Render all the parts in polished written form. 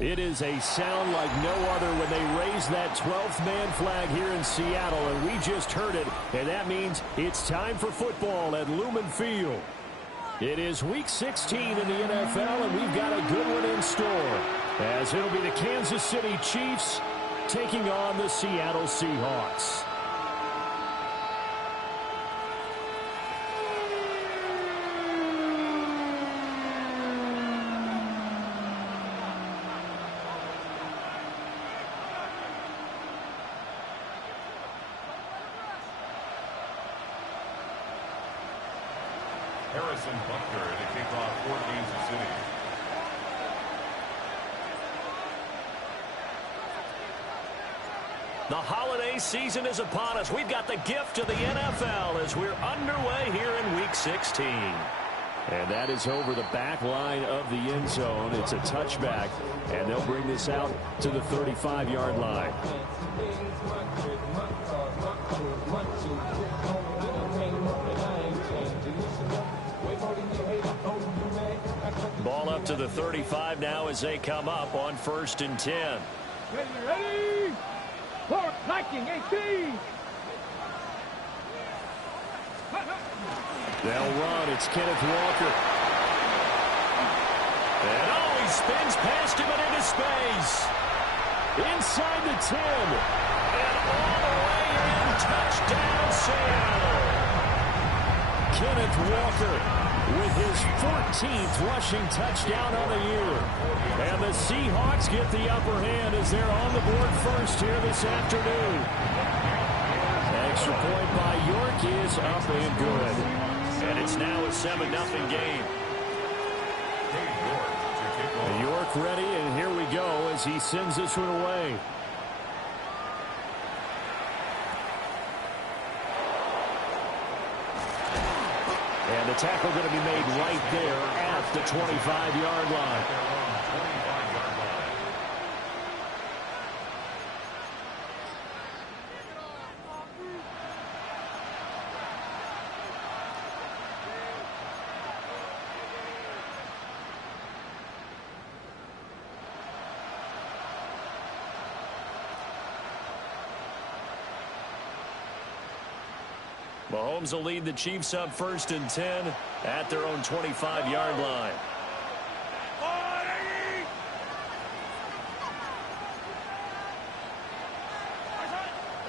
It is a sound like no other when they raise that 12th man flag here in Seattle, and we just heard it, and that means it's time for football at Lumen Field. It is Week 16 in the NFL, and we've got a good one in store, as it'll be the Kansas City Chiefs taking on the Seattle Seahawks. Harrison Butker to kick off for Kansas City. The holiday season is upon us. We've got the gift of the NFL as we're underway here in Week 16. And that is over the back line of the end zone. It's a touchback, and they'll bring this out to the 35-yard line. Ball up to the 35 now as they come up on 1st and 10. Ready? Forward, knocking, 18. They'll run. It's Kenneth Walker. And he spins past him and into space. Inside the 10. And all the way in. Touchdown, Seattle. Kenneth Walker with his 14th rushing touchdown on the year. And the Seahawks get the upper hand as they're on the board first here this afternoon. Extra point by York is up and good. And it's now a 7-0 game. York ready, and here we go as he sends this one away. And the tackle going to be made right there at the 25-yard line. Mahomes will lead the Chiefs up 1st and 10 at their own 25-yard line.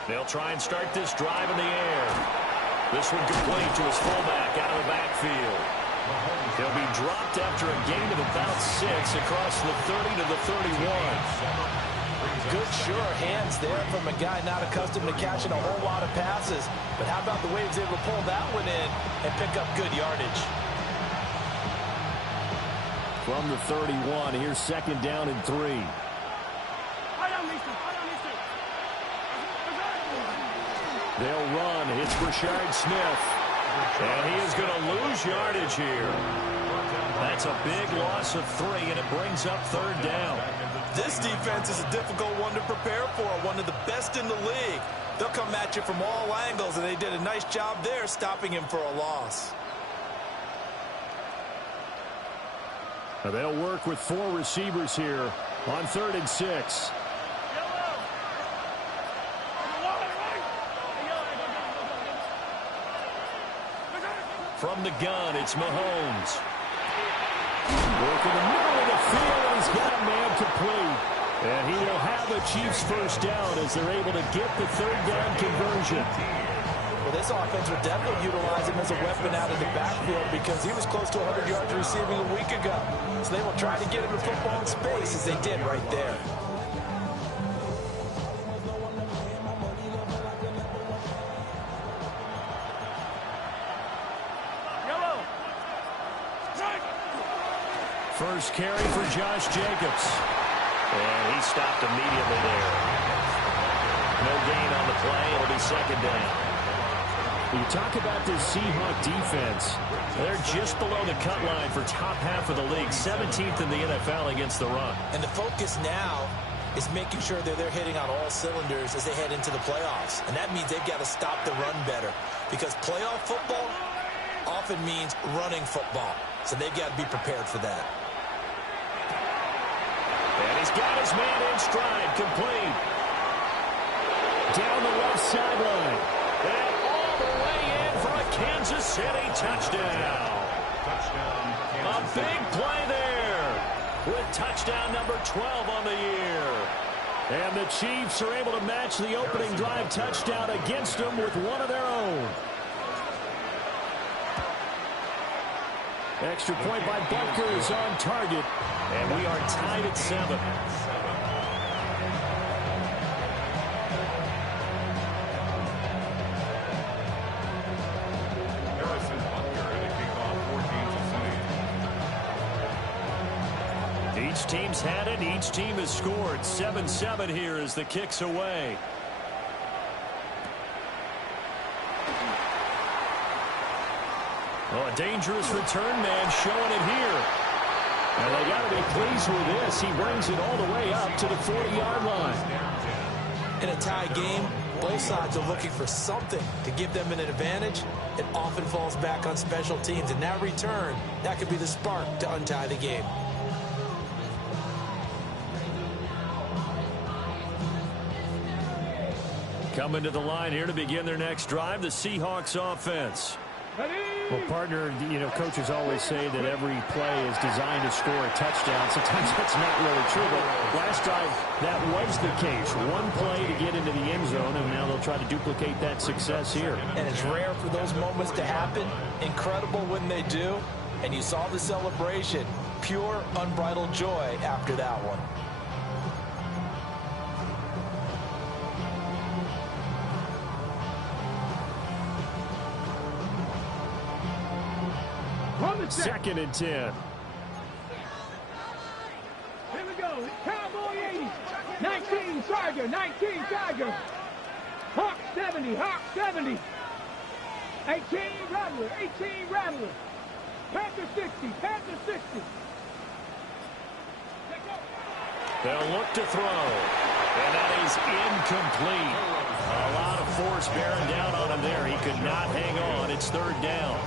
They'll try and start this drive in the air. This one complete to his fullback out of the backfield. He'll be dropped after a gain of about 6 across the 30 to the 31. Good, sure hands there from a guy not accustomed to catching a whole lot of passes. But how about the way he was able to pull that one in and pick up good yardage? From the 31, here's 2nd down and 3. They'll run. It's Rashard Smith. And he is going to lose yardage here. That's a big loss of 3, and it brings up 3rd down. This defense is a difficult one to prepare for, one of the best in the league. They'll come at you from all angles, and they did a nice job there stopping him for a loss. Now they'll work with 4 receivers here on 3rd and 6. From the gun, it's Mahomes. Working the middle of the field, and he's got a man complete. And he will have the Chiefs 1st down as they're able to get the 3rd down conversion. Well, this offense would definitely utilize him as a weapon out of the backfield because he was close to 100 yards receiving a week ago. So they will try to get him the football in space as they did right there. First carry for Josh Jacobs. And he stopped immediately there. No gain on the play. It'll be 2nd down. You talk about this Seahawk defense. They're just below the cut line for top half of the league. 17th in the NFL against the run. And the focus now is making sure that they're hitting on all cylinders as they head into the playoffs. And that means they've got to stop the run better. Because playoff football often means running football. So they've got to be prepared for that. And He's got his man in stride, complete. Down the left sideline. And all the way in for a Kansas City touchdown. A big play there with touchdown number 12 on the year. And the Chiefs are able to match the opening drive touchdown against them with one of their own. Extra point by Butker is on target. And we are tied at 7. Each team's had it. Each team has scored. 7-7 here as the kick's away. Oh, a dangerous return man showing it here. And they got to be pleased with this. He brings it all the way up to the 40-yard line. In a tie game, both sides are looking for something to give them an advantage. It often falls back on special teams. And that return, that could be the spark to untie the game. Coming to the line here to begin their next drive, the Seahawks offense. Well, partner, coaches always say that every play is designed to score a touchdown. Sometimes that's not really true, but last drive, that was the case. One play to get into the end zone, and now they'll try to duplicate that success here. And it's rare for those moments to happen. Incredible when they do. And you saw the celebration. Pure, unbridled joy after that one. Second and 10. Here we go. Cowboy 80. 19 Charger. 19 Charger. Hawk 70. Hawk 70. 18 Rattler. 18 Rattler. Panther 60. Panther 60. They'll look to throw. And that is incomplete. A lot of force bearing down on him there. He could not hang on. It's third down.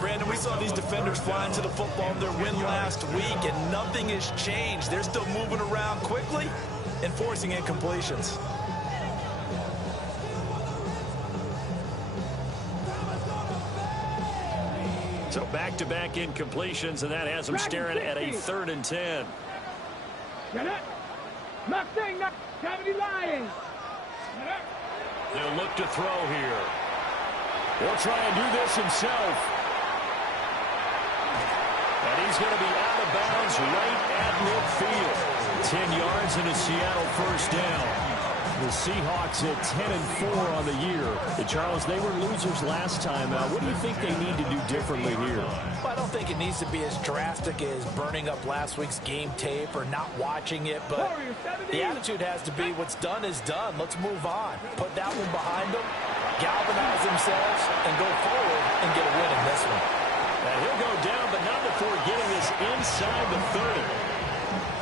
Brandon, we saw these defenders flying to the football in their win last week, and nothing has changed. They're still moving around quickly and forcing incompletions. So back-to-back incompletions, and that has them staring at a 3rd and 10. Get it? Mustang, 70 Lions. They'll look to throw here. He'll try and do this himself. And he's going to be out of bounds right at midfield. 10 yards and a Seattle first down. The Seahawks at 10-4 on the year. And Charles, they were losers last time out. What do you think they need to do differently here? Well, I don't think it needs to be as drastic as burning up last week's game tape or not watching it, but the attitude has to be what's done is done. Let's move on. Put that one behind them, galvanize themselves, and go forward and get a win in this one. And he'll go down, but not before getting this inside the 30.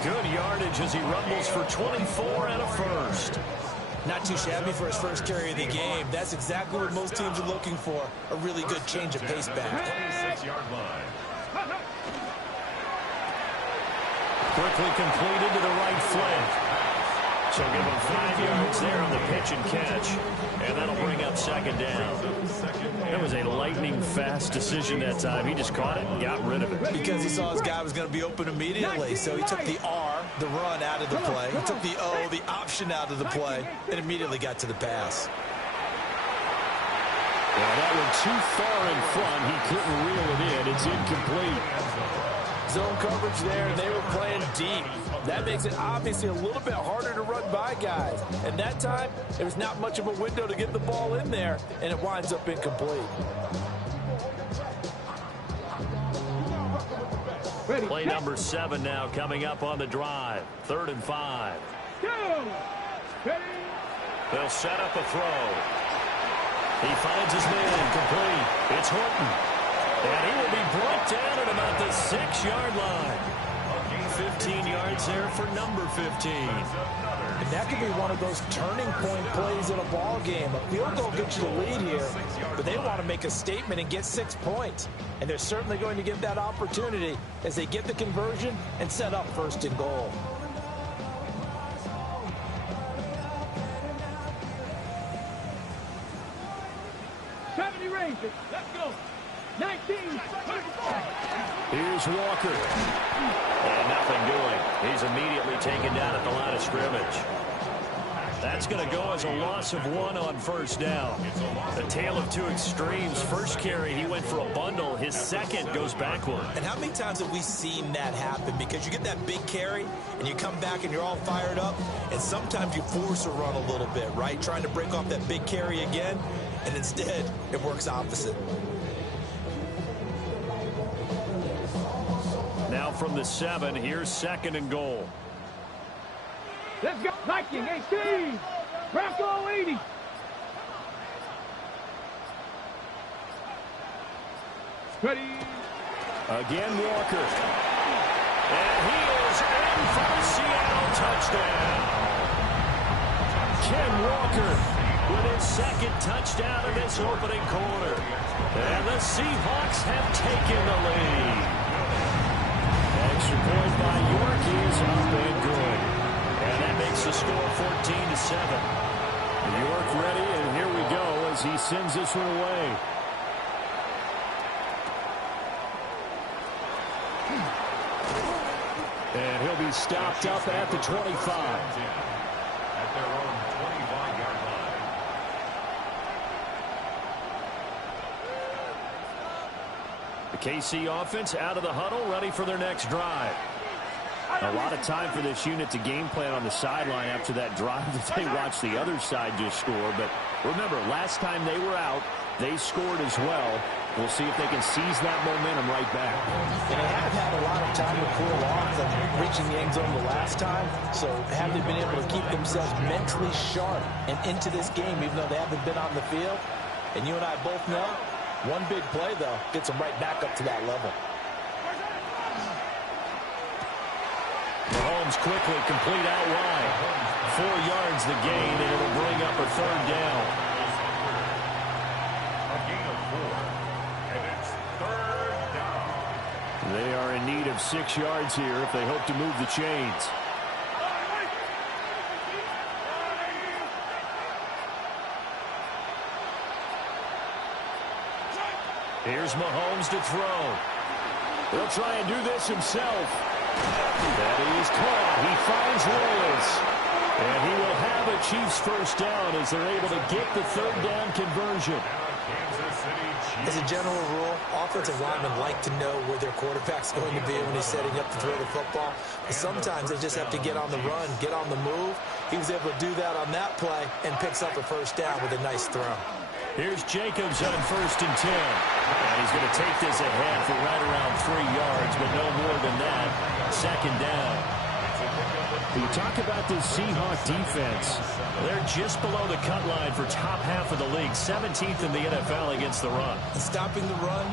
Good yardage as he rumbles for 24 and a first. Not too shabby for his first carry of the game. That's exactly what most teams are looking for. A really good change of pace back. 26-yard line. Quickly completed to the right flank. So give him 5 yards there on the pitch and catch. And that'll bring up second down. That was a lightning-fast decision that time. He just caught it and got rid of it. Because he saw his guy was going to be open immediately. So he took the R, the run, out of the play. He took the O, the option, out of the play, and immediately got to the pass. Well, that one too far in front. He couldn't reel it in. It's incomplete. Zone coverage there, and they were playing deep. That makes it obviously a little bit harder to run by guys. And that time, there was not much of a window to get the ball in there, and it winds up incomplete. Play number 7 now coming up on the drive. 3rd and 5. They'll set up a throw. He finds his man complete. It's Horton. And he will be brought down at about the 6-yard line. 15 yards there for number 15. And that could be one of those turning point plays in a ball game. A field goal gets you the lead here, but they want to make a statement and get 6 points. And they're certainly going to get that opportunity as they get the conversion and set up 1st and goal. Rangers, let's go. 19. Here's Walker. And nothing doing. He's immediately taken down at the line of scrimmage. That's going to go as a loss of 1 on 1st down. A tale of 2 extremes. First carry, he went for a bundle. His second goes backward. And how many times have we seen that happen? Because you get that big carry, and you come back and you're all fired up, and sometimes you force a run a little bit, right? Trying to break off that big carry again, and instead, it works opposite. Now from the 7, here's 2nd and goal. Let's go. Viking 18. Bronco 80. Ready. Again, Walker. And he is in for the Seattle touchdown. Ken Walker with his 2nd touchdown of this opening quarter. And the Seahawks have taken the lead. Extra point by York is up and good. And that makes the score 14-7. York ready, and here we go as he sends this one away. And he'll be stopped up at the 25. At their own 25-yard line. The KC offense out of the huddle, ready for their next drive. A lot of time for this unit to game plan on the sideline after that drive that they watched the other side just score. But remember, last time they were out, they scored as well. We'll see if they can seize that momentum right back. And they haven't had a lot of time to cool off from reaching the end zone the last time. So have they been able to keep themselves mentally sharp and into this game, even though they haven't been on the field? And you and I both know, one big play, though, gets them right back up to that level. Mahomes quickly complete out wide. 4 yards the gain, and it'll bring up a 3rd down. A gain of 4. And it's 3rd down. They are in need of 6 yards here if they hope to move the chains. Here's Mahomes to throw. He'll try and do this himself. That is caught. He finds Willis. And he will have a Chiefs 1st down as they're able to get the 3rd down conversion. As a general rule, offensive linemen like to know where their quarterback's going to be when he's setting up to throw the football. But sometimes they just have to get on the run, get on the move. He was able to do that on that play and picks up a 1st down with a nice throw. Here's Jacobs on 1st and 10. And he's going to take this ahead for right around 3 yards, but no more than that. 2nd down. You talk about this Seahawks defense. They're just below the cut line for top half of the league. 17th in the NFL against the run. And stopping the run,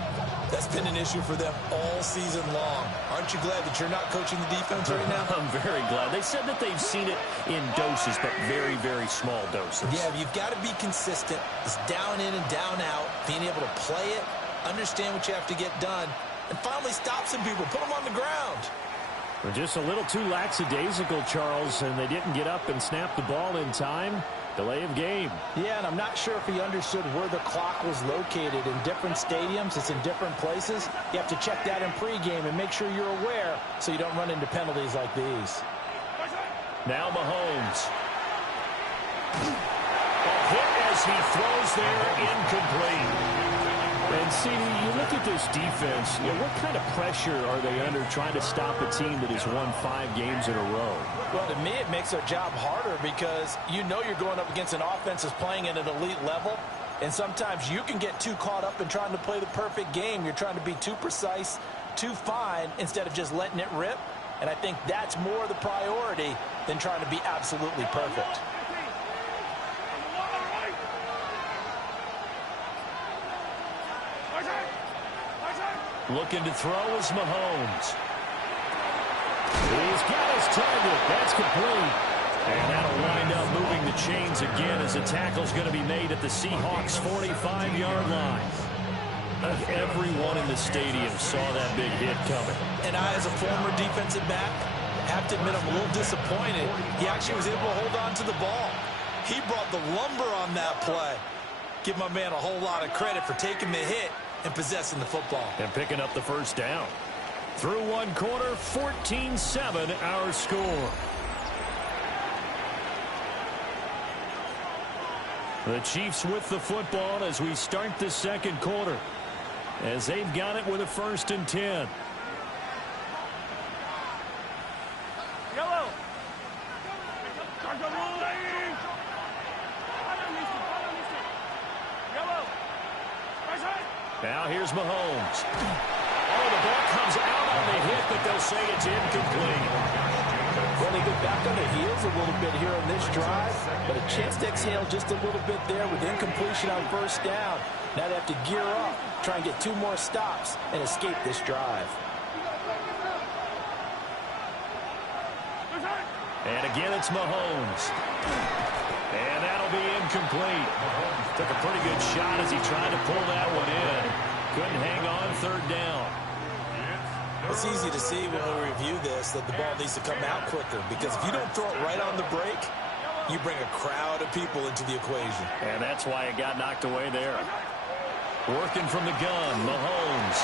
that's been an issue for them all season long. Aren't you glad that you're not coaching the defense right now? I'm very glad. They said that they've seen it in doses, but very, very small doses. Yeah, you've got to be consistent. It's down in and down out, being able to play it, understand what you have to get done, and finally stop some people, put them on the ground. They're just a little too lackadaisical, Charles, and they didn't get up and snap the ball in time. Delay of game. Yeah, and I'm not sure if he understood where the clock was located. In different stadiums, it's in different places. You have to check that in pregame and make sure you're aware so you don't run into penalties like these. Now Mahomes. A hit as he throws there, incomplete. And, CD, you look at this defense, what kind of pressure are they under trying to stop a team that has won 5 games in a row? Well, to me, it makes their job harder because you know you're going up against an offense that's playing at an elite level, and sometimes you can get too caught up in trying to play the perfect game. You're trying to be too precise, too fine, instead of just letting it rip, and I think that's more the priority than trying to be absolutely perfect. Looking to throw is Mahomes. He's his target. That's complete. And that'll wind up moving the chains again as the tackle's going to be made at the Seahawks' 45-yard line. Everyone in the stadium saw that big hit coming. And I, as a former defensive back, have to admit I'm a little disappointed. He actually was able to hold on to the ball. He brought the lumber on that play. Give my man a whole lot of credit for taking the hit and possessing the football. And picking up the first down. Through one quarter, 14-7 our score. The Chiefs with the football as we start the second quarter, as they've got it with a 1st and 10. Now here's Mahomes. Oh, the ball comes out on the hit, but they'll say it's incomplete. Well, they get back on their heels a little bit here on this drive, but a chance to exhale just a little bit there with incompletion on 1st down. Now they have to gear up, try and get 2 more stops, and escape this drive. And again, it's Mahomes. And that'll be incomplete. Took a pretty good shot as he tried to pull that one in. Couldn't hang on 3rd down. It's easy to see when we review this that the ball needs to come out quicker, because if you don't throw it right on the break, you bring a crowd of people into the equation. And that's why it got knocked away there. Working from the gun, Mahomes.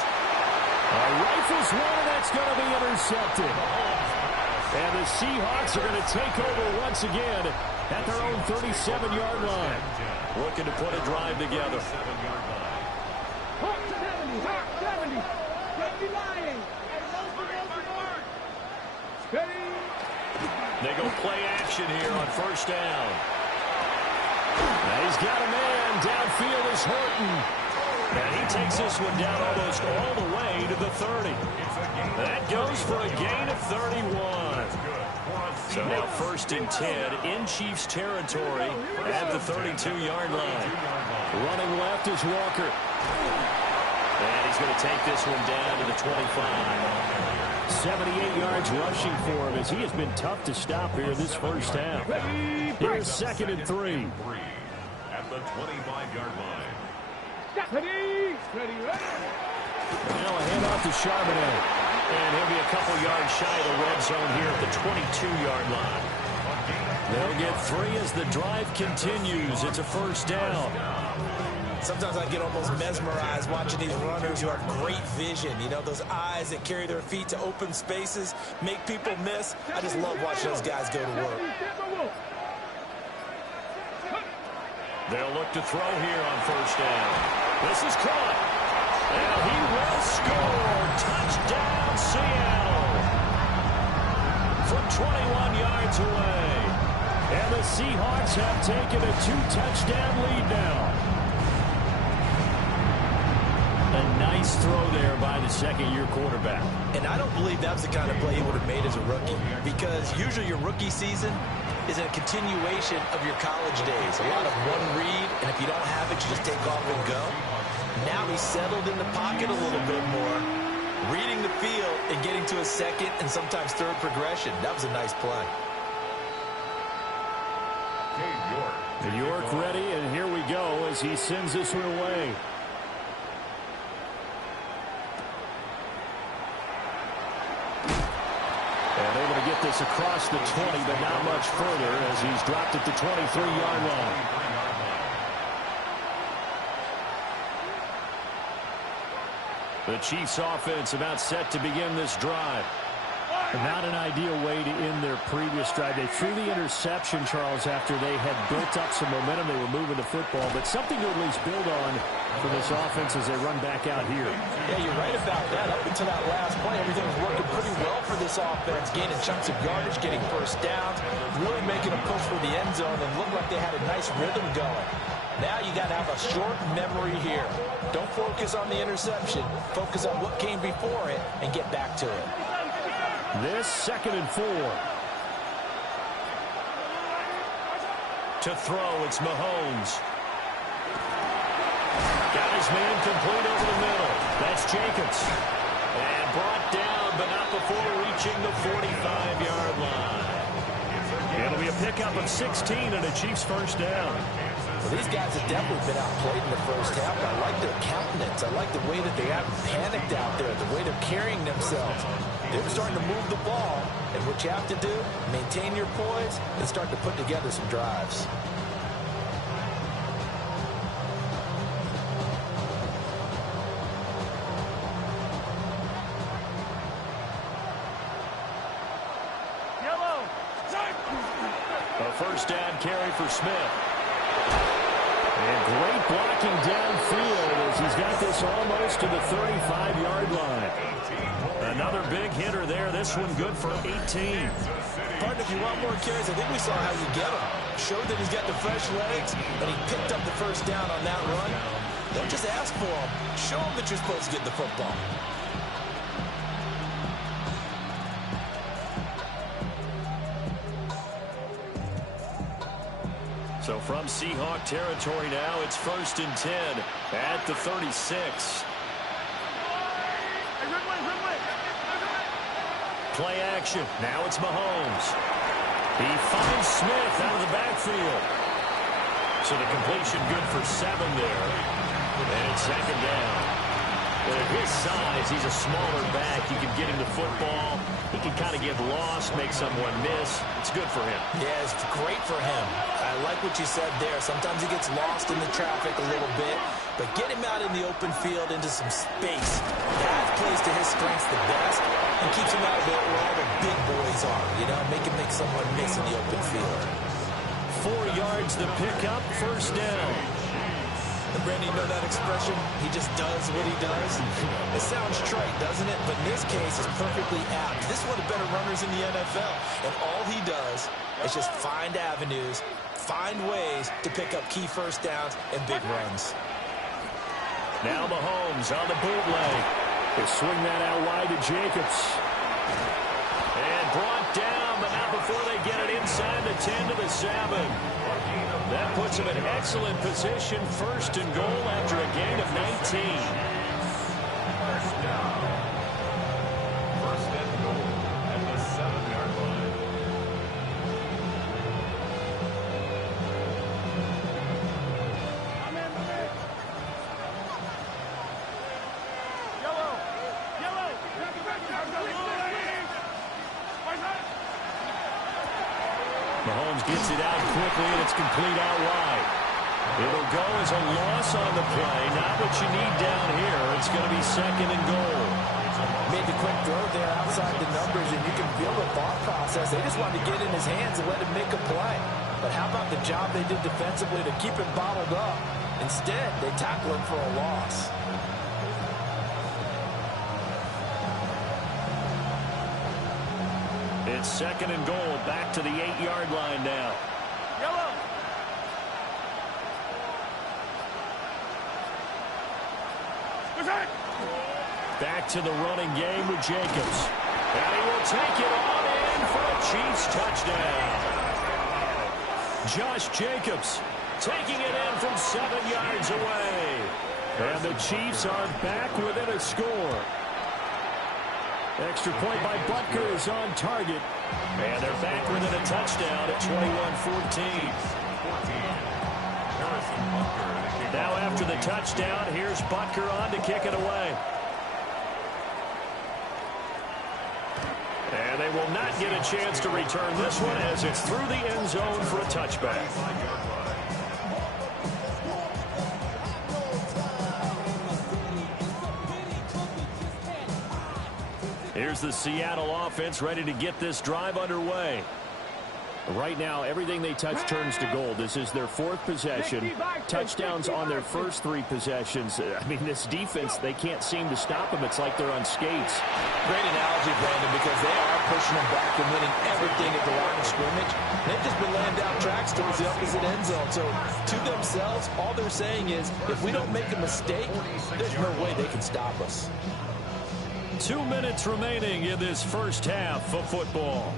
Rifles one, and that's going to be intercepted. And the Seahawks are going to take over once again at their own 37-yard line. Looking to put a drive together. Hawk 70, Hawk 70. Don't be lying. They go play action here on 1st down. Now he's got a man. Downfield is Horton. And he takes this one down almost all the way to the 30. That goes for a gain of 31. So now 1st and 10 in Chiefs territory at the 32-yard line. Running left is Walker. And he's going to take this one down to the 25. 78 yards rushing for him as he has been tough to stop here this 1st half. Here's 2nd and 3. At the 25-yard line. Ready. Now a handoff to Charbonnet. And he'll be a couple yards shy of the red zone here at the 22-yard line. They'll get 3 as the drive continues. It's a 1st down. Sometimes I get almost mesmerized watching these runners who have great vision. You know, those eyes that carry their feet to open spaces, make people miss. I just love watching those guys go to work. They'll look to throw here on 1st down. This is caught. And he will score. Touchdown, Seattle. From 21 yards away. And the Seahawks have taken a 2-touchdown lead now. A nice throw there by the 2nd-year quarterback. And I don't believe that's the kind of play he would have made as a rookie, because usually your rookie season is a continuation of your college days. A lot of one read, and if you don't have it, you just take off and go. Now he's settled in the pocket a little bit more, reading the field and getting to a 2nd and sometimes 3rd progression. That was a nice play. York ready, and here we go as he sends this one away. And able to get this across the 20, but not much further as he's dropped at the 23-yard line. The Chiefs offense about set to begin this drive. Not an ideal way to end their previous drive. They threw the interception, Charles, after they had built up some momentum. They were moving the football, but something to at least build on for this offense as they run back out here. Yeah, you're right about that. Up until that last play, everything was working pretty well for this offense, gaining chunks of yardage, getting 1st downs, really making a push for the end zone, and looked like they had a nice rhythm going. Now you got to have a short memory here. Don't focus on the interception. Focus on what came before it and get back to it. This 2nd and 4. To throw, it's Mahomes. Got his man complete over the middle. That's Jacobs. And brought down, but not before reaching the 45-yard line. It'll be a pickup of 16 and a Chiefs first down. Well, these guys have definitely been outplayed in the first half, but I like their countenance. I like the way that they haven't panicked out there, the way they're carrying themselves. They're starting to move the ball, and what you have to do, maintain your poise and start to put together some drives. A first down carry for Smith. And great blocking downfield as he's got this almost to the 35-yard line. Another big hitter there. This one good for 18. Partner, if you want more carries, I think we saw how you get him. Showed that he's got the fresh legs, and he picked up the first down on that run. Don't just ask for him. Show him that you're supposed to get the football. So from Seahawk territory now, it's 1st and 10 at the 36. Play action. Now it's Mahomes. He finds Smith out of the backfield. So the completion good for 7 there. And it's 2nd down. But at his size, he's a smaller back. You can get him the football. He can kind of get lost, make someone miss. It's good for him. Yeah, it's great for him. I like what you said there. Sometimes he gets lost in the traffic a little bit, but get him out in the open field into some space. That plays to his strengths the best and keeps him out of there where all the big boys are, you know, make him make someone miss in the open field. 4 yards the pickup, 1st down. And Brandon, you know that expression? He just does what he does. It sounds trite, doesn't it? But in this case, it's perfectly apt. This is one of the better runners in the NFL. And all he does is just find avenues, find ways to pick up key first downs and big runs. Now Mahomes on the bootleg. They swing that out wide to Jacobs. And brought down, but not before they get it inside the 10 to the 7. That puts him in excellent position, 1st and goal after a gain of 19. First down. 1st and goal at the 7-yard line. Mahomes gets it out quickly, and it's complete out wide. It'll go as a loss on the play. Not what you need down here. It's going to be 2nd and goal. Made the quick throw there outside the numbers, and you can feel the thought process. They just wanted to get in his hands and let him make a play. But how about the job they did defensively to keep him bottled up? Instead, they tackle him for a loss. It's 2nd and goal, back to the 8-yard line now. Yellow. Back to the running game with Jacobs. And he will take it on in for a Chiefs touchdown. Josh Jacobs taking it in from 7 yards away. And the Chiefs are back within a score. Extra point by Butker is on target. And they're back within a touchdown at 21-14. Now after the touchdown, here's Butker on to kick it away. And they will not get a chance to return this one as it's through the end zone for a touchback. Here's the Seattle offense ready to get this drive underway. Right now, everything they touch turns to gold. This is their 4th possession. Touchdowns on their first 3 possessions. I mean, this defense, they can't seem to stop them. It's like they're on skates. Great analogy, Brandon, because they are pushing them back and winning everything at the line of scrimmage. They've just been laying down tracks towards the opposite end zone. So, to themselves, all they're saying is, if we don't make a mistake, there's no way they can stop us. 2 minutes remaining in this first half of football.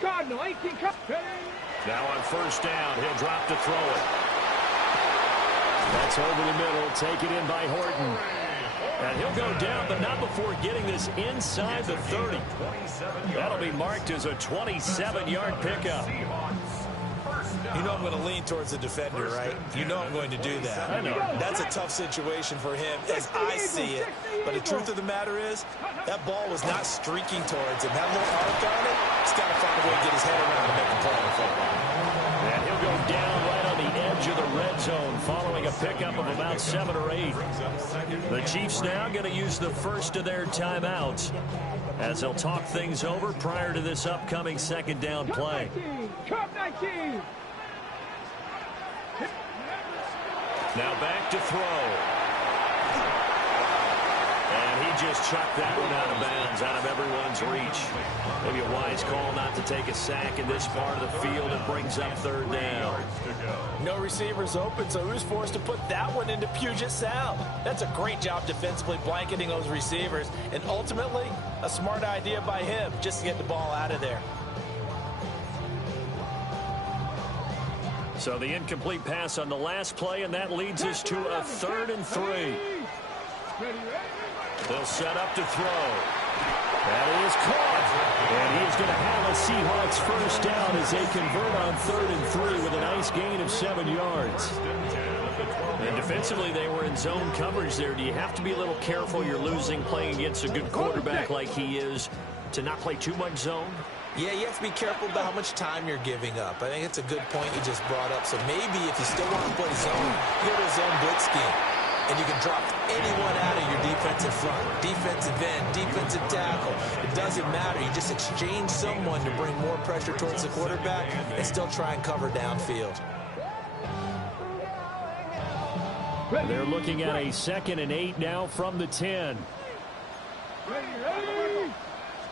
Cardinal, 18 Cardinal. Now on first down, he'll drop to throw it. That's over the middle, taken in by Horton. And he'll go down, but not before getting this inside the 30. That'll be marked as a 27-yard pickup. You know I'm going to lean towards the defender, right? You know I'm going to do that. I know. That's a tough situation for him as I see it. But the truth of the matter is, that ball was not streaking towards him. That little arc on it, he's got to find a way to get his head around to make a play on the football. And he'll go down right on the edge of the red zone following a pickup of about 7 or 8. The Chiefs now going to use the first of their timeouts as they'll talk things over prior to this upcoming second down play. Cup 19. Now back to throw. And he just chucked that one out of bounds, out of everyone's reach. Maybe a wise call not to take a sack in this part of the field. It brings up third down. No receivers open, so who's forced to put that one into Puget Sound? That's a great job defensively blanketing those receivers. And ultimately, a smart idea by him just to get the ball out of there. So the incomplete pass on the last play, and that leads us to a 3rd and 3. They'll set up to throw. That is caught. And he is going to have a Seahawks first down as they convert on 3rd and 3 with a nice gain of 7 yards. And defensively, they were in zone coverage there. Do you have to be a little careful? You're losing playing against a good quarterback like he is to not play too much zone? Yeah, you have to be careful about how much time you're giving up. I think it's a good point you just brought up. So maybe if you still want to play zone, go to a zone blitz scheme. And you can drop anyone out of your defensive front, defensive end, defensive tackle. It doesn't matter. You just exchange someone to bring more pressure towards the quarterback and still try and cover downfield. They're looking at a 2nd and 8 now from the 10.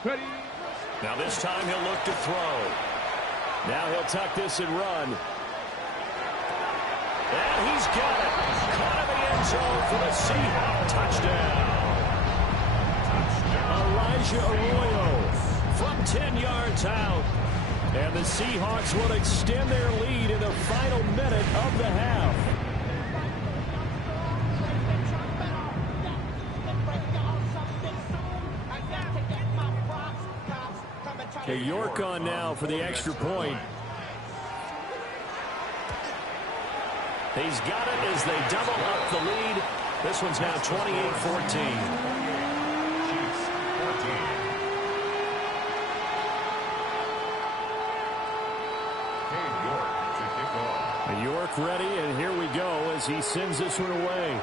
Ready. Now this time he'll look to throw. Now he'll tuck this and run. And he's got it. Caught in the end zone for the Seahawks touchdown. Elijah Arroyo from 10 yards out. And the Seahawks will extend their lead in the final minute of the half. Okay, York on now for the extra point. He's got it as they double up the lead. This one's now 28-14. York ready, and here we go as he sends this one away.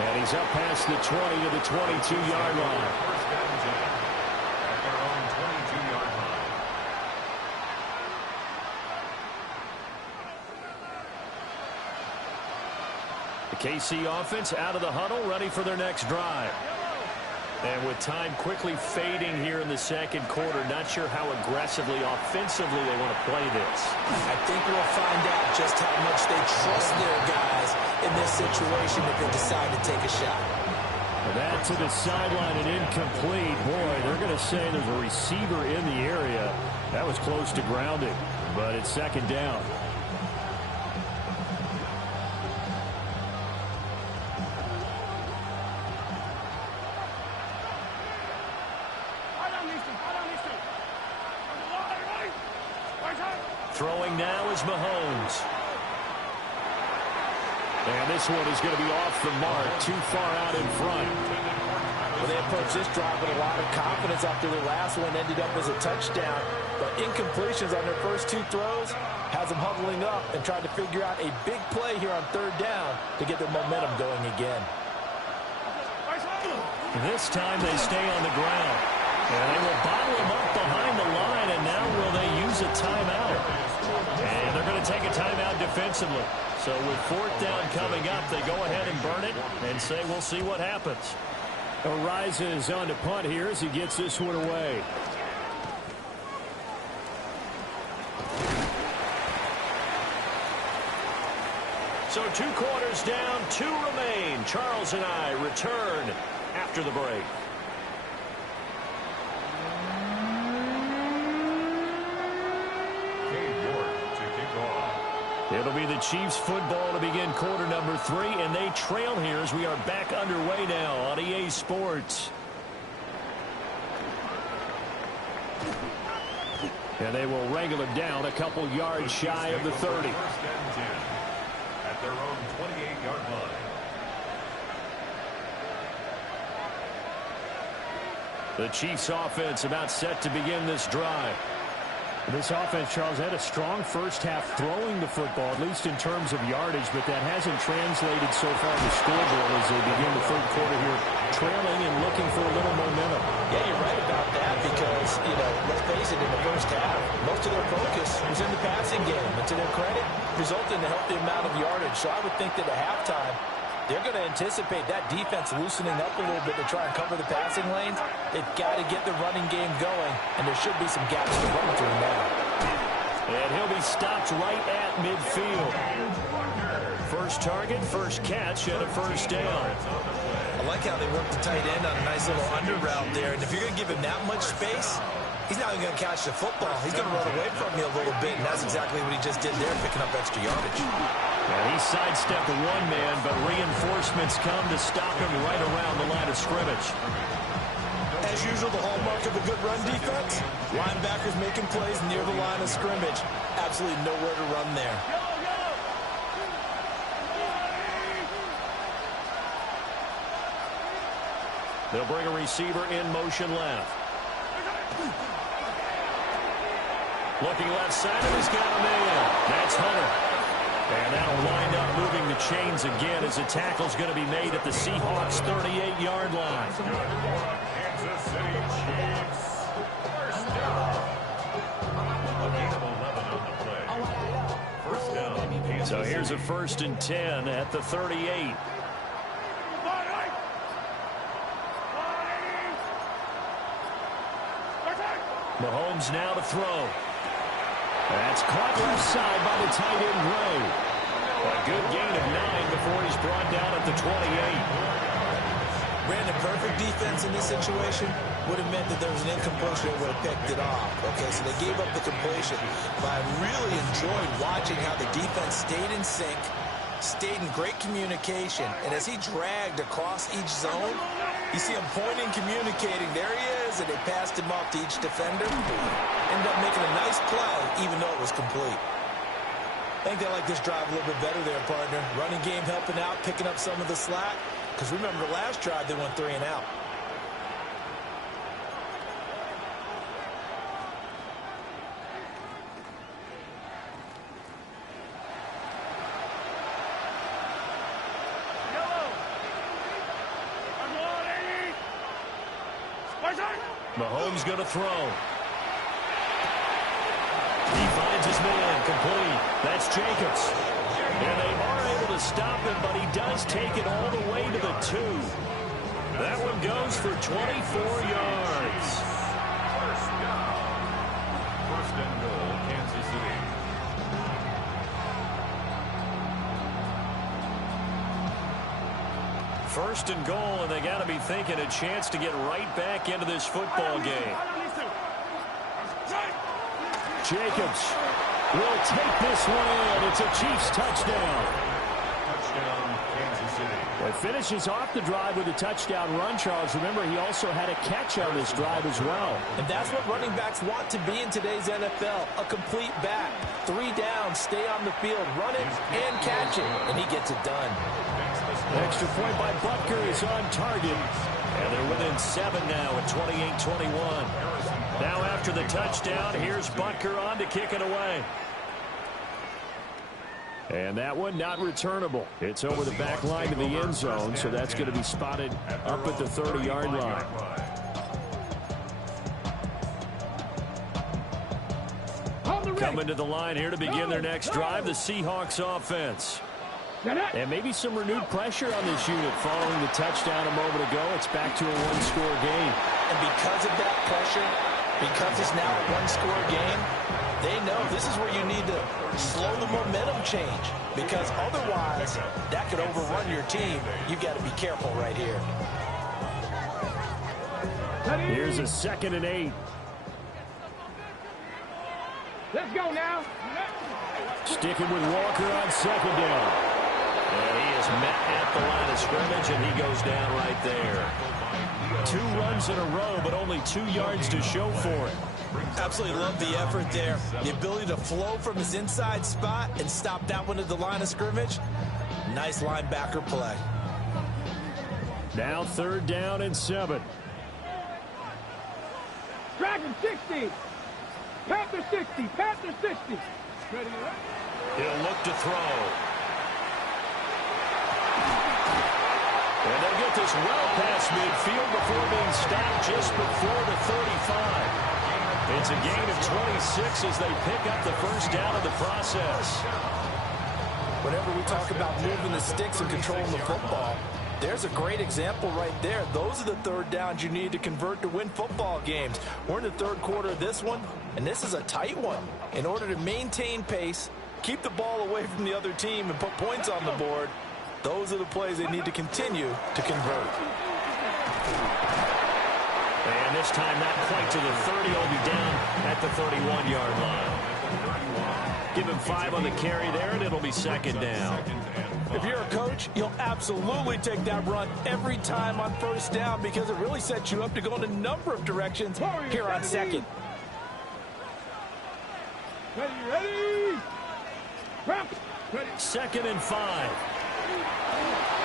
And he's up past the 20 to the 22-yard line. The KC offense out of the huddle, ready for their next drive. And with time quickly fading here in the second quarter, not sure how aggressively, offensively they want to play this. I think we'll find out just how much they trust their guys in this situation if they decide to take a shot. That to the sideline and incomplete. Boy, they're going to say there's a receiver in the area. That was close to grounding, but it's second down. Throwing now is Mahomes. And this one is going to be off the mark, too far out in front. Well, they approached this drive with a lot of confidence after their last one ended up as a touchdown. But incompletions on their first 2 throws has them huddling up and trying to figure out a big play here on third down to get their momentum going again. This time they stay on the ground. And they will bottle him up behind the line, and now will they use a timeout? And they're going to take a timeout defensively. So with fourth down coming up, they go ahead and burn it and say we'll see what happens. Ariza is on to punt here as he gets this one away. So 2 quarters down, 2 remain. Charles and I return after the break. It'll be the Chiefs football to begin quarter number 3, and they trail here as we are back underway now on EA Sports. And they will wrangle it down a couple yards shy of the 30. First and 10 at their own 28-yard line. The Chiefs offense about set to begin this drive. This offense, Charles, had a strong first half throwing the football, at least in terms of yardage, but that hasn't translated so far to scoreboard as they begin the third quarter here, trailing and looking for a little momentum. Yeah, you're right about that because, let's face it, in the first half, most of their focus was in the passing game. And to their credit, resulted in a healthy amount of yardage. So I would think that at halftime, they're going to anticipate that defense loosening up a little bit to try and cover the passing lanes. They've got to get the running game going, and there should be some gaps to run through now. And he'll be stopped right at midfield. First target, first catch, and a first down. I like how they work the tight end on a nice little under route there. And if you're going to give him that much space, he's not even going to catch the football. He's going to run away from you a little bit, and that's exactly what he just did there, picking up extra yardage. And he sidestepped one man, but reinforcements come to stop him right around the line of scrimmage. As usual, the hallmark of a good run defense, linebackers making plays near the line of scrimmage. Absolutely nowhere to run there. They'll bring a receiver in motion left. Looking left side, and he's got a man. That's Hunter. And that'll wind up moving the chains again as the tackle's going to be made at the Seahawks' 38-yard line. Kansas City Chiefs. First down. A gain of 11 on the play. First down, Kansas So here's City. a 1st and 10 at the 38. Mahomes now to throw. That's caught left side by the tight end, Gray. A good gain of 9 before he's brought down at the 28. Brandon, perfect defense in this situation would have meant that there was an incompletion that would have picked it off. Okay, so they gave up the completion. But I really enjoyed watching how the defense stayed in sync, stayed in great communication. And as he dragged across each zone, you see him pointing, communicating. There he is, and they passed him off to each defender. Ended up making a nice play, even though it was complete. I think they like this drive a little bit better there, partner. Running game helping out, picking up some of the slack. Because remember, the last drive, they went 3 and out. Mahomes going to throw. He finds his man, complete. That's Jacobs. And they are able to stop him, but he does take it all the way to the 2. That one goes for 24 yards. First down. First and goal, Kansas City. First and goal, and they got to be thinking a chance to get right back into this football game. Jacobs will take this one in. It's a Chiefs touchdown. Touchdown, Kansas City. Well, finishes off the drive with a touchdown run, Charles. Remember, he also had a catch on this drive as well. And that's what running backs want to be in today's NFL, a complete back. 3 down, stay on the field, run it, and catch it. And he gets it done. Extra point by Butker is on target. And they're within 7 now at 28-21. Now after the touchdown, here's Butker on to kick it away. And that one not returnable. It's over the back line to the end zone, so that's going to be spotted up at the 30-yard line. Coming to the line here to begin their next drive, the Seahawks offense. And maybe some renewed pressure on this unit following the touchdown a moment ago. It's back to a one-score game. And because of that pressure, because it's now a one-score game, they know this is where you need to slow the momentum change. Because otherwise, that could overrun your team. You've got to be careful right here. Here's a 2nd and 8. Let's go now. Sticking with Walker on 2nd down. And he is met at the line of scrimmage, and he goes down right there. 2 runs in a row, but only 2 yards to show for it. Absolutely love the effort there. The ability to flow from his inside spot and stop that one at the line of scrimmage. Nice linebacker play. Now 3rd down and 7. Dragon 60. Panther 60. Panther 60. Ready? He'll look to throw. And they'll get this well past midfield before being stopped just before the 35. It's a gain of 26 as they pick up the first down of the process. Whenever we talk about moving the sticks and controlling the football, there's a great example right there. Those are the 3rd downs you need to convert to win football games. We're in the 3rd quarter of this one, and this is a tight one. In order to maintain pace, keep the ball away from the other team, and put points on the board, those are the plays they need to continue to convert. And this time not quite to the 30, only down at the 31-yard line. Give him 5 on the carry there, and it'll be 2nd down. If you're a coach, you'll absolutely take that run every time on 1st down because it really sets you up to go in a number of directions here on 2nd. Ready? Ready? 2nd and 5.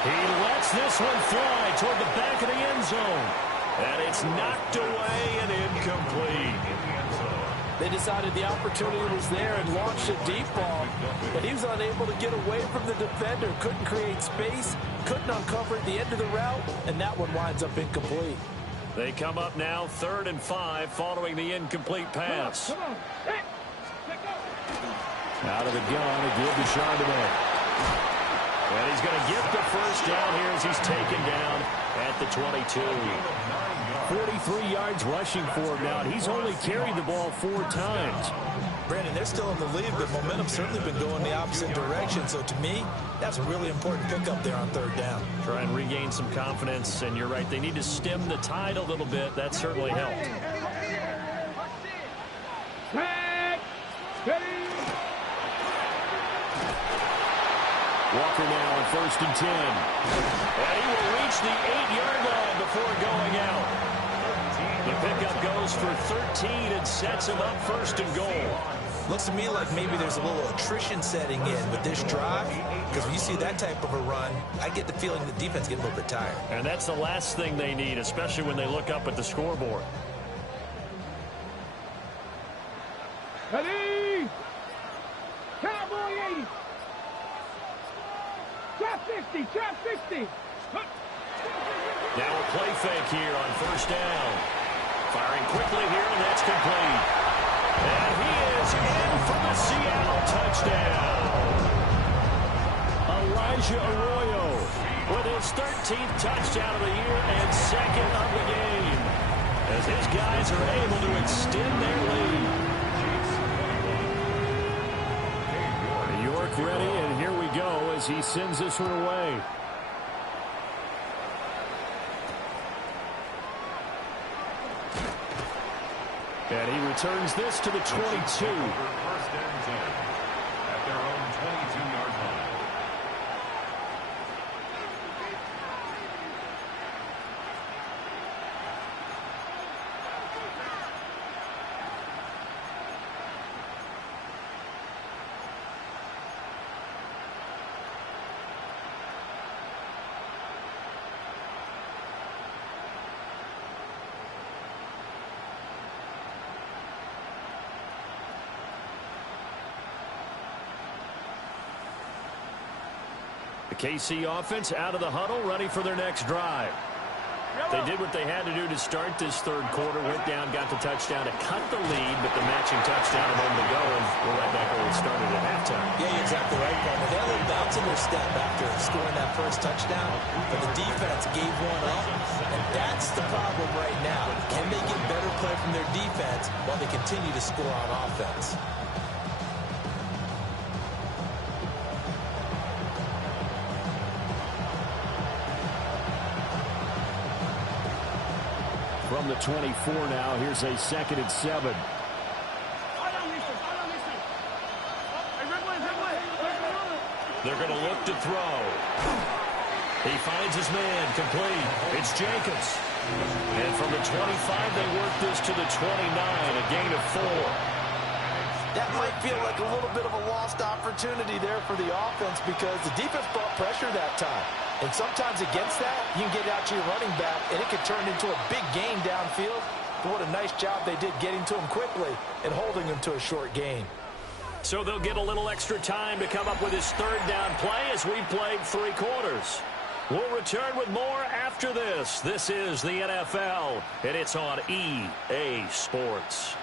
He lets this one fly toward the back of the end zone. And it's knocked away and incomplete. They decided the opportunity was there and launched a deep ball, but he was unable to get away from the defender, couldn't create space, couldn't uncover at the end of the route, and that one winds up incomplete. They come up now 3rd and 5 following the incomplete pass. Come on. Out of the gun, a give to Chardonnay. And he's going to get the first down here as he's taken down at the 22. 43 yards rushing for him now, and he's only carried the ball 4 times. Brandon, they're still in the lead, but momentum's certainly been going the opposite direction. So to me, that's a really important pickup there on 3rd down. Try and regain some confidence, and you're right, they need to stem the tide a little bit. That certainly helped. Walker now on 1st and 10. And he will reach the 8-yard line before going out. The pickup goes for 13 and sets him up 1st and goal. Looks to me like maybe there's a little attrition setting in with this drive, because when you see that type of a run, I get the feeling the defense getting a little bit tired. And that's the last thing they need, especially when they look up at the scoreboard. Ready? Cowboy 80. Trap 60. Trap 60. Now a play fake here on 1st down. Firing quickly here, and that's complete. And he is in for the Seattle touchdown. Elijah Arroyo with his 13th touchdown of the year and 2nd of the game, as his guys are able to extend their lead. York ready, and here we go as he sends this one away. And he returns this to the 22. 1st and 10 at their own 22-yard line. The KC offense out of the huddle, ready for their next drive. They did what they had to do to start this 3rd quarter, went down, got the touchdown to cut the lead, but the matching touchdown a moment ago, and we're right back where we started at halftime. Yeah, you're exactly right, Paul. They had a little bounce in their step after scoring that first touchdown, but the defense gave one up, and that's the problem right now. Can they get better play from their defense while they continue to score on offense? From from the 24 now. Here's a 2nd and 7. They're going to look to throw. He finds his man, complete. It's Jacobs. And from the 25, they work this to the 29, a gain of 4. That might feel like a little bit of a lost opportunity there for the offense because the defense brought pressure that time. And sometimes against that, you can get out to your running back, and it could turn into a big gain downfield. But what a nice job they did getting to him quickly and holding him to a short gain. So they'll get a little extra time to come up with his 3rd down play as we've played 3 quarters. We'll return with more after this. This is the NFL, and it's on EA Sports.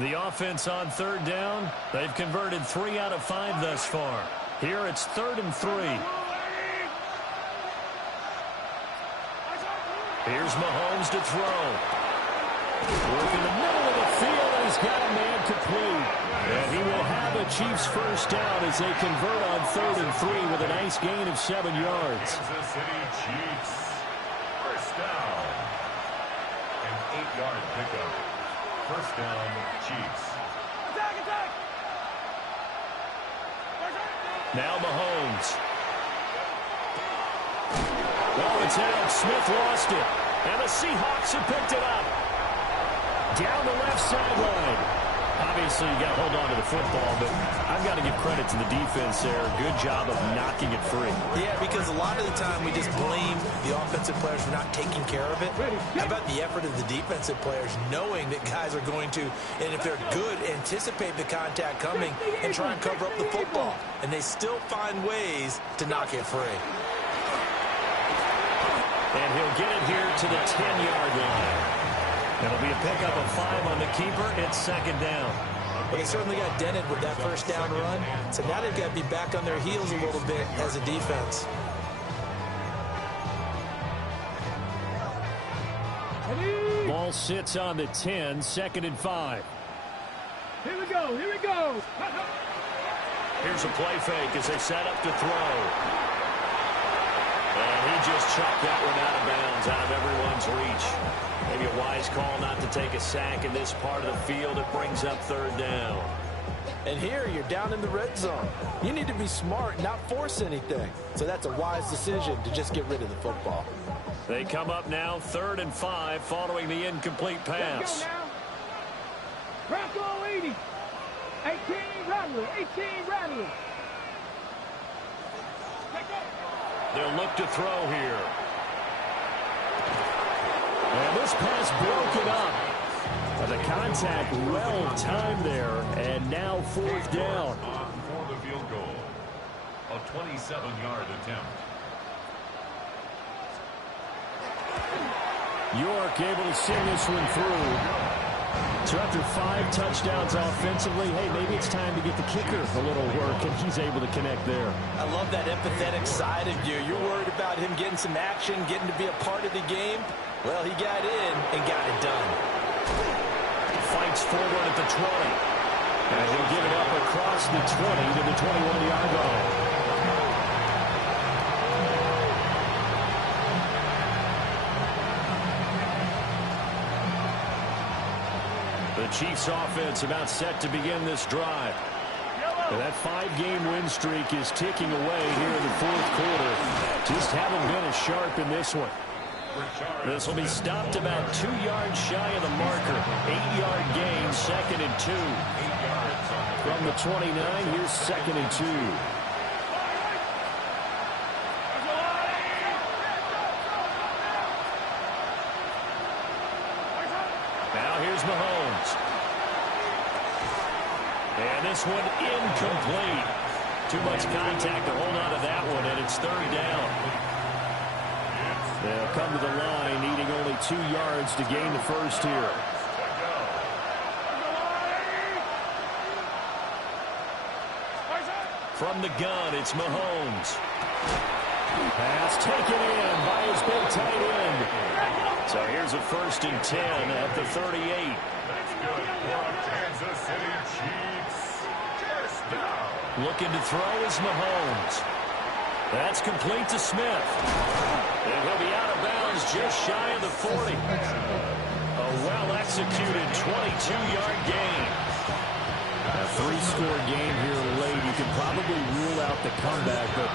The offense on 3rd down, they've converted 3 out of 5 thus far. Here it's 3rd and 3. Here's Mahomes to throw. Work in the middle of the field, and he's got a man complete. And he will have a Chiefs 1st down as they convert on 3rd and 3 with a nice gain of 7 yards. Kansas City Chiefs. 1st down. An 8-yard pickup. 1st down, Chiefs. Now Mahomes. Oh, it's out. Smith lost it. And the Seahawks have picked it up. Down the left sideline. Obviously, you got to hold on to the football, but I've got to give credit to the defense there. Good job of knocking it free. Yeah, because a lot of the time we just blame the offensive players for not taking care of it. How about the effort of the defensive players knowing that guys are going to, and if they're good, anticipate the contact coming and try and cover up the football. And they still find ways to knock it free. And he'll get it here to the 10-yard line. It'll be a pickup of 5 on the keeper. It's 2nd down. Well, they certainly got dented with that 1st down run. So now they've got to be back on their heels a little bit as a defense. Ball sits on the 10, 2nd and 5. Here we go, here we go. Here's a play fake as they set up to throw. And he just chucked that one out of bounds, out of everyone's reach. Maybe a wise call not to take a sack in this part of the field. It brings up 3rd down. And here you're down in the red zone. You need to be smart, not force anything. So that's a wise decision to just get rid of the football. They come up now 3rd and 5 following the incomplete pass. Bronco 80. 18 Rattler, 18 Rattler. They'll look to throw here. And this pass broken up. But the contact well timed there. And now 4th down. On for the field goal. A 27-yard attempt. York able to sing this one through. So after 5 touchdowns offensively, hey, maybe it's time to get the kicker a little work, and he's able to connect there. I love that empathetic side of you. You're worried about him getting some action, getting to be a part of the game. Well, he got in and got it done. Fights forward at the 20. And he'll give it up across the 20 to the 21-yard line. The Chiefs offense about set to begin this drive. And that 5-game win streak is ticking away here in the 4th quarter. Just haven't been as sharp in this one. This will be stopped about 2 yards shy of the marker. 8-yard gain, 2nd and 2. From the 29, here's 2nd and 2. Now here's Mahomes. And this one incomplete. Too much contact to hold on to that one, and it's 3rd down. They'll come to the line, needing only 2 yards to gain the first here. From the gun, it's Mahomes. Pass taken in by his big tight end. So here's a 1st and 10 at the 38. good for Kansas City Chiefs. First down. Looking to throw is Mahomes. That's complete to Smith. And he'll be out of bounds just shy of the 40. A well-executed 22-yard gain. A three-score game here late. You could probably rule out the comeback, but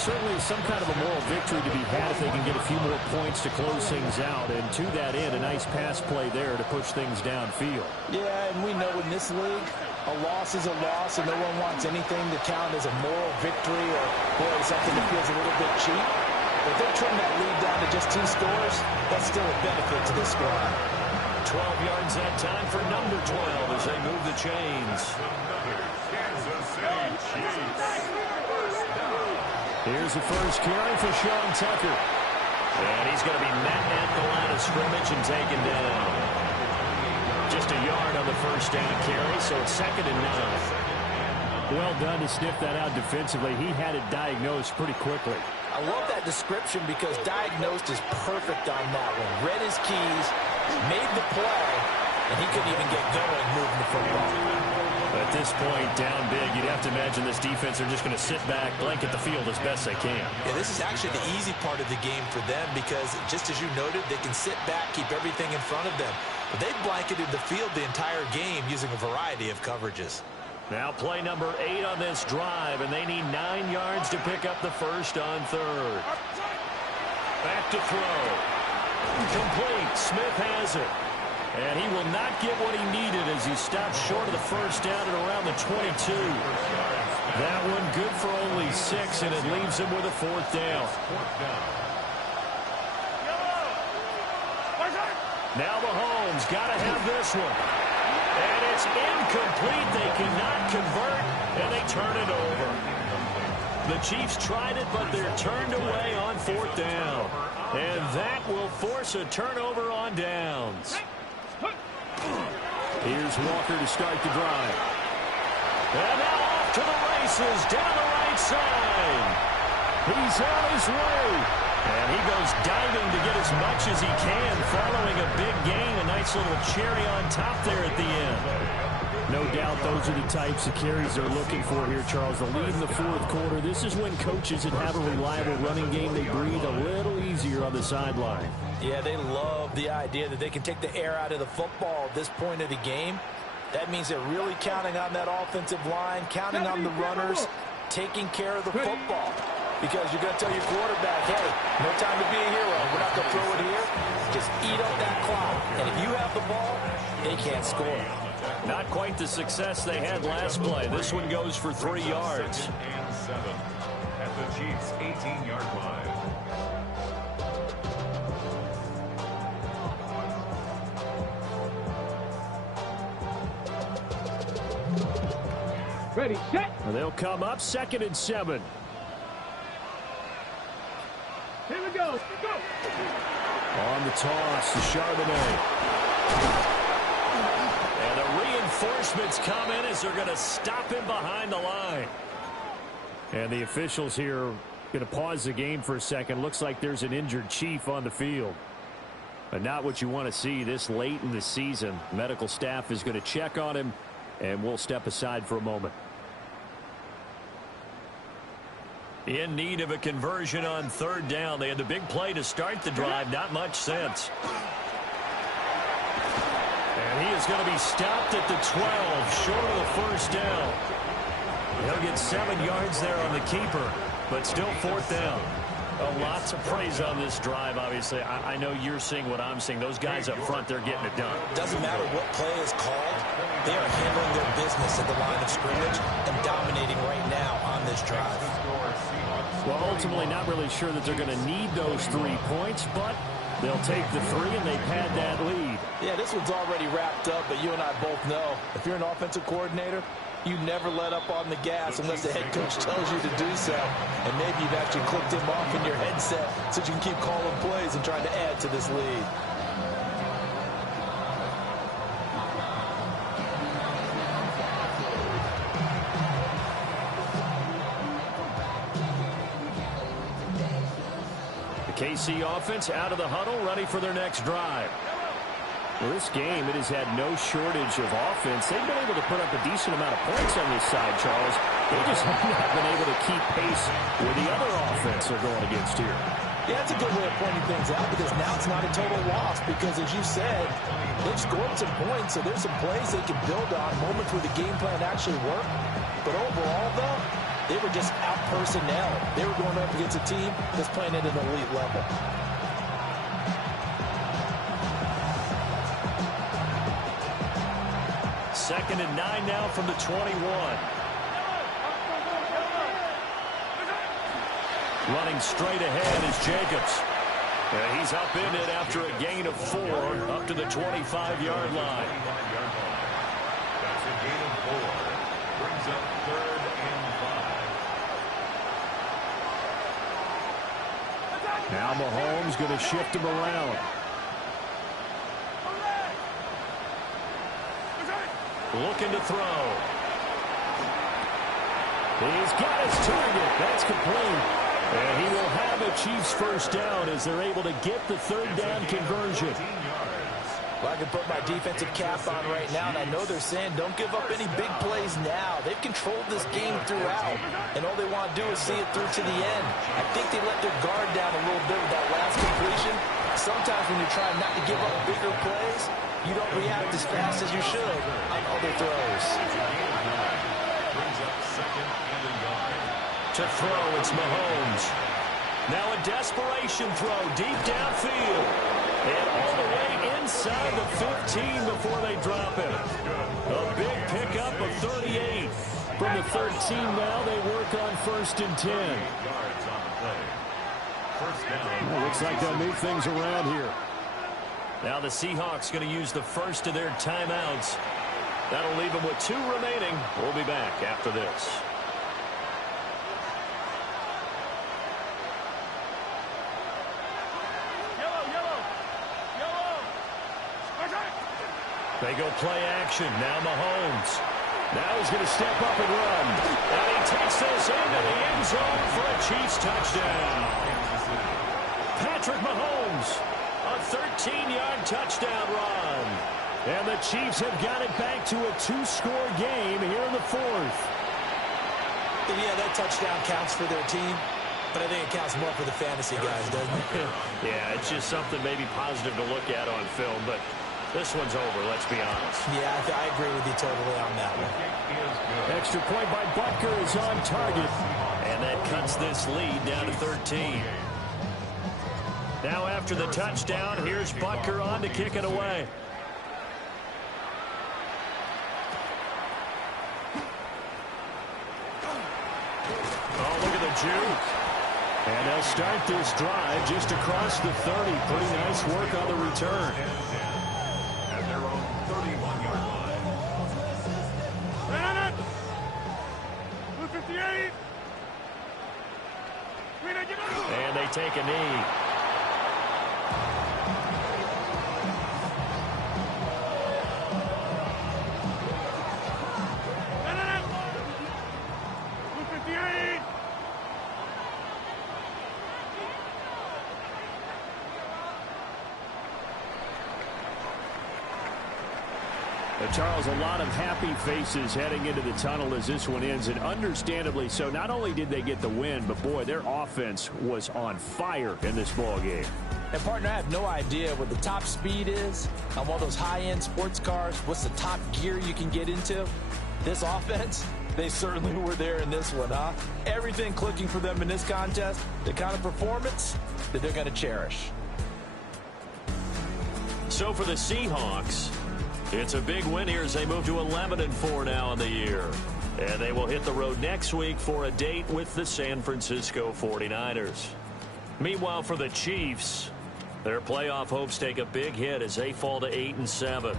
certainly some kind of a moral victory to be had if they can get a few more points to close things out. And to that end, a nice pass play there to push things downfield. Yeah, and we know in this league, a loss is a loss, and no one wants anything to count as a moral victory or, boy, something that feels a little bit cheap. If they trim that lead down to just 2 scores, that's still a benefit to this squad. 12 yards that time for number 12 as they move the chains. Kansas City Chiefs. First down. Here's the first carry for Sean Tucker. And he's going to be met at the line of scrimmage and taken down. Just a yard on the first down carry, so it's 2nd and 9. Well done to sniff that out defensively. He had it diagnosed pretty quickly. I love that description because diagnosed is perfect on that one. Read his keys, made the play, and he couldn't even get going moving the football. At this point, down big, you'd have to imagine this defense are just going to sit back, blanket the field as best they can. Yeah, this is actually the easy part of the game for them because, just as you noted, they can sit back, keep everything in front of them. But they've blanketed the field the entire game using a variety of coverages. Now play number 8 on this drive, and they need 9 yards to pick up the first on 3rd. Back to throw. Complete. Smith has it. And he will not get what he needed as he stops short of the first down at around the 22. That one good for only 6, and it leaves him with a 4th down. Now Mahomes got to have this one. And it's incomplete. They cannot convert, and they turn it over. The Chiefs tried it, but they're turned away on 4th down. And that will force a turnover on downs. Here's Walker to start the drive. And now off to the races down the right side. He's on his way. And he goes diving to get as much as he can following a big gain. A nice little cherry on top there at the end. No doubt those are the types of carries they're looking for here, Charles. The lead in the 4th quarter. This is when coaches that have a reliable running game, they breathe a little easier on the sideline. Yeah, they love the idea that they can take the air out of the football at this point of the game. That means they're really counting on that offensive line, counting on the runners, taking care of the football. Because you're going to tell your quarterback, hey, no time to be a hero. We're not going to throw it here. Just eat up that clock. And if you have the ball, they can't score. Not quite the success they had last play. This one goes for 3 yards. 2nd and 7 at the Chiefs' 18-yard line. Ready, set. They'll come up 2nd and 7. Here we go. Go. On the toss to Charbonnet. And the reinforcements come in as they're going to stop him behind the line. And the officials here going to pause the game for a second. Looks like there's an injured Chief on the field. But not what you want to see this late in the season. Medical staff is going to check on him, and we'll step aside for a moment. In need of a conversion on 3rd down. They had the big play to start the drive. Not much sense. And he is going to be stopped at the 12, short of the first down. He'll get 7 yards there on the keeper, but still 4th down. Lots of praise on this drive, obviously. I know you're seeing what I'm seeing. Those guys up front, they're getting it done. Doesn't matter what play is called. They are handling their business at the line of scrimmage and dominating right now on this drive. Well, ultimately, not really sure that they're going to need those 3 points, but they'll take the 3, and they've had that lead. Yeah, this one's already wrapped up, but you and I both know if you're an offensive coordinator, you never let up on the gas unless the head coach tells you to do so. And maybe you've actually clicked him off in your headset so you can keep calling plays and trying to add to this lead. The KC offense out of the huddle, ready for their next drive. Well, this game, it has had no shortage of offense. They've been able to put up a decent amount of points on this side, Charles. They just have not been able to keep pace with the other offense they're going against here. Yeah, that's a good way of pointing things out because now it's not a total loss because, as you said, they've scored some points, so there's some plays they can build on, moments where the game plan actually worked. But overall, though, they were just out-personnel. They were going up against a team that's playing at an elite level. Second and 9 now from the 21. Running straight ahead is Jacobs. He's up in it after a gain of 4 up to the 25-yard line. That's a gain of 4. Brings up 3rd and 5. Now Mahomes going to shift him around. Looking to throw. He's got his target. That's complete. And he will have a Chiefs first down as they're able to get the third down conversion. Well, I can put my defensive cap on right now, and I know they're saying don't give up any big plays now. They've controlled this game throughout, and all they want to do is see it through to the end. I think they let their guard down a little bit with that last completion. Sometimes when you're trying not to give up bigger plays, you don't react as fast as you should on other throws. To throw, it's Mahomes. Now a desperation throw deep downfield. And all the way inside the 15 before they drop it. A big pickup of 38. From the 13 now, they work on 1st and 10. Well, looks like they'll move things around here. Now the Seahawks going to use the first of their timeouts. That'll leave them with 2 remaining. We'll be back after this. They go play action. Now Mahomes. Now he's going to step up and run. And he takes this into the end zone for a Chiefs touchdown. Patrick Mahomes, a 13-yard touchdown run. And the Chiefs have got it back to a 2-score game here in the 4th. Yeah, that touchdown counts for their team. But I think it counts more for the fantasy guys, doesn't it? Yeah, it's just something maybe positive to look at on film, but this one's over, let's be honest. Yeah, I agree with you totally on that one. Extra point by Butker is on target. And that cuts this lead down to 13. Now after the touchdown, here's Butker on to kick it away. Oh, look at the juke. And they'll start this drive just across the 30. Pretty nice work on the return. At their own 31-yard line. 258. And they take a knee. Charles, a lot of happy faces heading into the tunnel as this one ends, and understandably so. Not only did they get the win, but boy, their offense was on fire in this ball game. And partner, I have no idea what the top speed is on one of those high-end sports cars. What's the top gear you can get into? This offense, they certainly were there in this one, huh? Everything clicking for them in this contest, the kind of performance that they're going to cherish. So for the Seahawks, it's a big win here as they move to 11-4 now in the year. And they will hit the road next week for a date with the San Francisco 49ers. Meanwhile, for the Chiefs, their playoff hopes take a big hit as they fall to 8-7.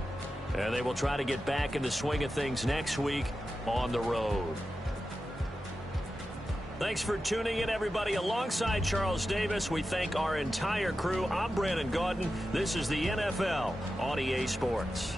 And they will try to get back in the swing of things next week on the road. Thanks for tuning in, everybody. Alongside Charles Davis, we thank our entire crew. I'm Brandon Gaudin. This is the NFL on EA Sports.